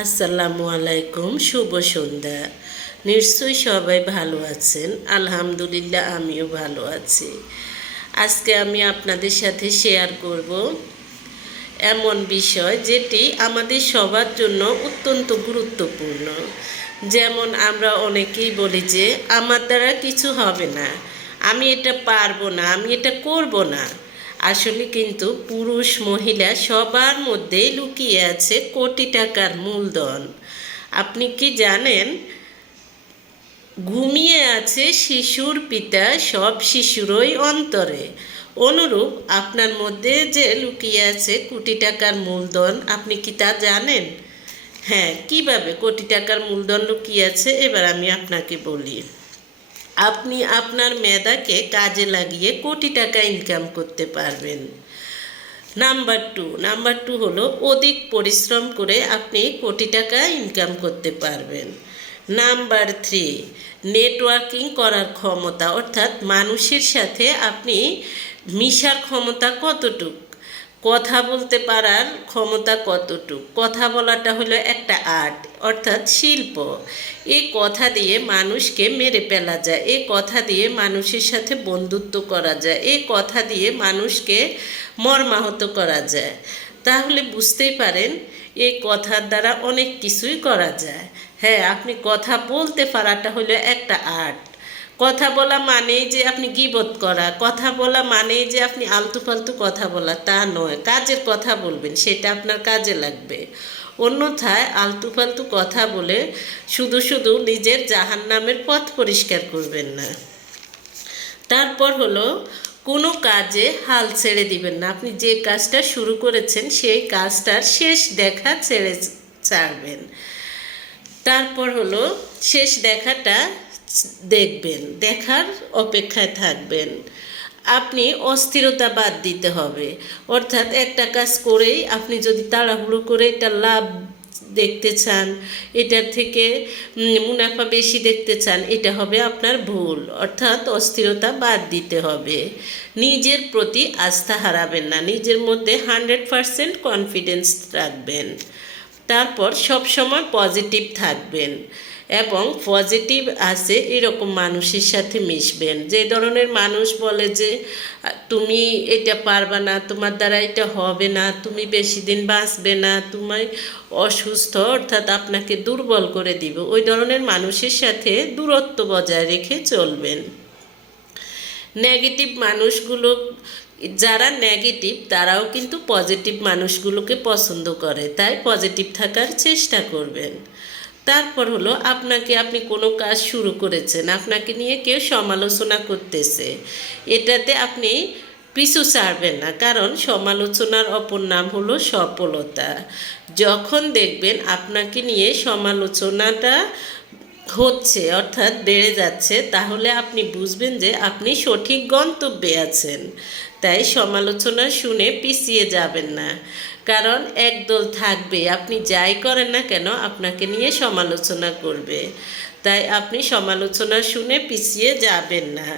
আসসালামু আলাইকুম, শুভ সন্ধ্যা। নিশ্চয়ই সবাই ভালো আছেন। আলহামদুলিল্লাহ, আমিও ভালো আছি। আজকে আমি আপনাদের সাথে শেয়ার করব এমন বিষয় যেটি আমাদের সবার জন্য অত্যন্ত গুরুত্বপূর্ণ। যেমন আমরা অনেকেই বলি যে আমার দ্বারা কিছু হবে না, আমি এটা পারবো না, আমি এটা করব না। আসলে কিন্তু পুরুষ মহিলা সবার মধ্যেই লুকিয়ে আছে কোটি টাকার মূলধন। আপনি কি জানেন, ঘুমিয়ে আছে শিশুর পিতা সব শিশুরই অন্তরে। অনুরূপ আপনার মধ্যে যে লুকিয়ে আছে কোটি টাকার মূলধন, আপনি কি তা জানেন? হ্যাঁ, কিভাবে কোটি টাকার মূলধন লুকিয়ে আছে এবার আমি আপনাকে বলি। আপনি আপনার মেধাকে কাজে লাগিয়ে কোটি টাকা ইনকাম করতে পারবেন। নাম্বার টু হলো অধিক পরিশ্রম করে আপনি কোটি টাকা ইনকাম করতে পারবেন। নাম্বার 3, নেটওয়ার্কিং করার ক্ষমতা, অর্থাৎ মানুষের সাথে আপনি মিশার ক্ষমতা কতটুক, কথা বলতে পারার ক্ষমতা কতটুক। কথা বলাটা হলো একটা আর্ট, অর্থাৎ শিল্প। এই কথা দিয়ে মানুষকে মেরে ফেলা যায়, এই কথা দিয়ে মানুষের সাথে বন্ধুত্ব করা যায়, এই কথা দিয়ে মানুষকে মর্মাহত করা যায়। তাহলে বুঝতেই পারেন এই কথার দ্বারা অনেক কিছুই করা যায়। হ্যাঁ, আপনি কথা বলতে পারাটা হলো একটা আর্ট। কথা বলা মানেই যে আপনি গীবত করা, কথা বলা মানেই যে আপনি আলতু ফালতু কথা বলা, তা নয়। কাজের কথা বলবেন, সেটা আপনার কাজে লাগবে। অন্যথায় আলতু ফালতু কথা বলে শুধু শুধু নিজের জাহান্নামের পথ পরিষ্কার করবেন না। তারপর হলো কোনো কাজে হাল ছেড়ে দিবেন না। আপনি যে কাজটা শুরু করেছেন সেই কাজটার শেষ দেখা ছাড়বেন। তারপর হলো শেষ দেখাটা দেখবেন, দেখার অপেক্ষায় থাকবেন। আপনি অস্থিরতা বাদ দিতে হবে, অর্থাৎ একটা কাজ করেই আপনি যদি তাড়াহুড়ো করে এটা লাভ দেখতে চান, এটার থেকে মুনাফা বেশি দেখতে চান, এটা হবে আপনার ভুল। অর্থাৎ অস্থিরতা বাদ দিতে হবে। নিজের প্রতি আস্থা হারাবেন না, নিজের মধ্যে 100% কনফিডেন্স রাখবেন। তারপর সবসময় পজিটিভ থাকবেন এবং পজিটিভ আছে এরকম মানুষের সাথে মিশবেন। যে ধরনের মানুষ বলে যে তুমি এটা পারবে না, তোমার দ্বারা এটা হবে না, তুমি বেশি দিন বাঁচবে না, তুমি অসুস্থ, অর্থাৎ আপনাকে দুর্বল করে দিবে, ওই ধরনের মানুষের সাথে দূরত্ব বজায় রেখে চলবেন। নেগেটিভ মানুষগুলো, যারা নেগেটিভ তারাও কিন্তু পজিটিভ মানুষগুলোকে পছন্দ করে, তাই পজিটিভ থাকার চেষ্টা করবেন। তারপর হলো আপনি কোনো কাজ শুরু করেছেন, আপনাকে নিয়ে কেউ সমালোচনা করতেছে, এটাতে আপনি পিছু ছাড়বেন না, কারণ সমালোচনার অপর নাম হলো সফলতা। যখন দেখবেন আপনাকে নিয়ে সমালোচনাটা হচ্ছে, অর্থাৎ বেড়ে যাচ্ছে, তাহলে আপনি বুঝবেন যে আপনি সঠিক গন্তব্যে আছেন। তাই সমালোচনা শুনে পিছিয়ে যাবেন না, কারণ একদল থাকবে, আপনি যাই করেন না কেন আপনাকে নিয়ে সমালোচনা করবে। তাই আপনি সমালোচনা শুনে পিছিয়ে যাবেন না।